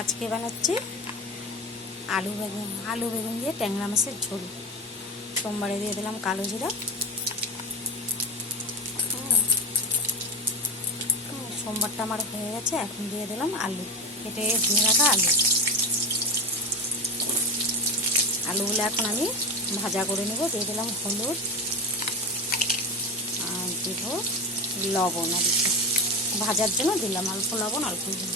আজকে বানাচ্ছি আলু বেগুন দিয়ে ট্যাংরা মাছের ঝোল। সোমবারে দিয়ে দিলাম কালো জিরা। সোমবারটা আমার হয়ে গেছে। এখন দিয়ে দিলাম আলু, কেটে ধুয়ে রাখা আলুগুলো এখন আমি ভাজা করে নেব। দিয়ে দিলাম হলুদ আর দেব লবণ। আর ভাজার জন্য দিলাম অল্প লবণ, অল্প দিলাম।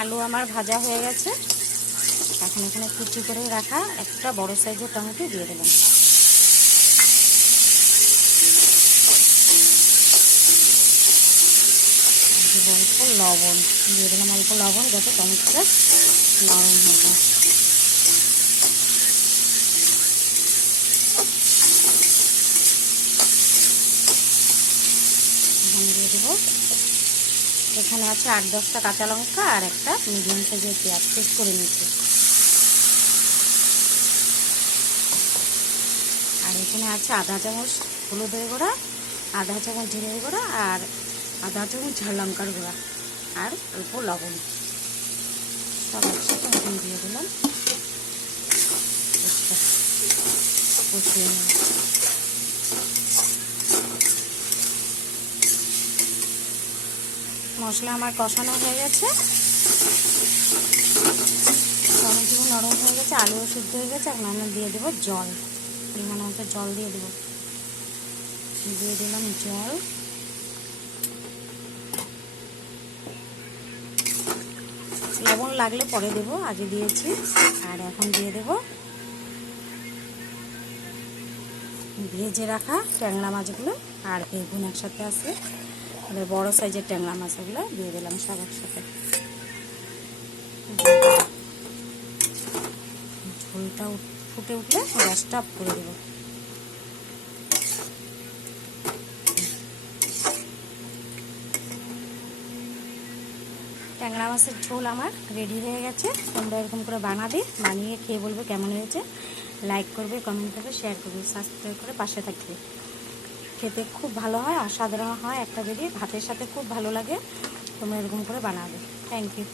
আলু আমার ভাজা হয়ে গেছে। এখন এখানে কুচি করে রাখা একটা বড় সাইজের টমেটো দিয়ে দিলাম। অল্প লবণ দিয়ে দিলাম, অল্প লবণ, যাতে টমেটোটা নরম হয়ে যায়। এখন দিয়ে দেবো, এখানে আছে 8-10টা কাঁচা লঙ্কা আর একটা মিডিয়াম সাইজের পেঁয়াজ পেস্ট করে নিচ্ছি। আর এখানে আছে আধা চামচ হলুদের গুঁড়া, আধা চামচ জিরের গুঁড়া আর আধা চামচ ঝাল লঙ্কার গুঁড়া আর অল্প লবণ। সব একসাথে এখন দিয়ে দিলাম, কষিয়ে নেব। মশলা আমার কষানো হয়ে গেছে, টমেটো নরম হয়ে গেছে, আলুও সিদ্ধ হয়ে গেছে। এখন আমি দিয়ে দেবো জল, পরিমাণ মতো জল দিয়ে দেবো। দিয়ে দিলাম জল। লবণ লাগলে পরে দেবো, আগে দিয়েছি। আর এখন দিয়ে দেবো ভেজে রাখা ট্যাংরা মাছগুলো আর বেগুন একসাথে আছে, বড় সাইজের ট্যাংরা মাছগুলো দিয়ে দিলাম সব একসাথে। ঝোলটা ফুটে উঠলে গ্যাসটা অফ করে দেবো। ট্যাংরা মাছের ঝোল আমার রেডি হয়ে গেছে। তোমরা এরকম করে বানিয়ে খেয়ে বলবে কেমন হয়েছে। লাইক করবে, কমেন্ট করবে, শেয়ার করবে, সাবস্ক্রাইব করে পাশে থাকবে। খেতে খুব ভালো হয়, অসাধারণ হয়। একটা যদি ভাতের সাথে খুব ভালো লাগে, তোমরা এরকম করে বানাবে। Thank you.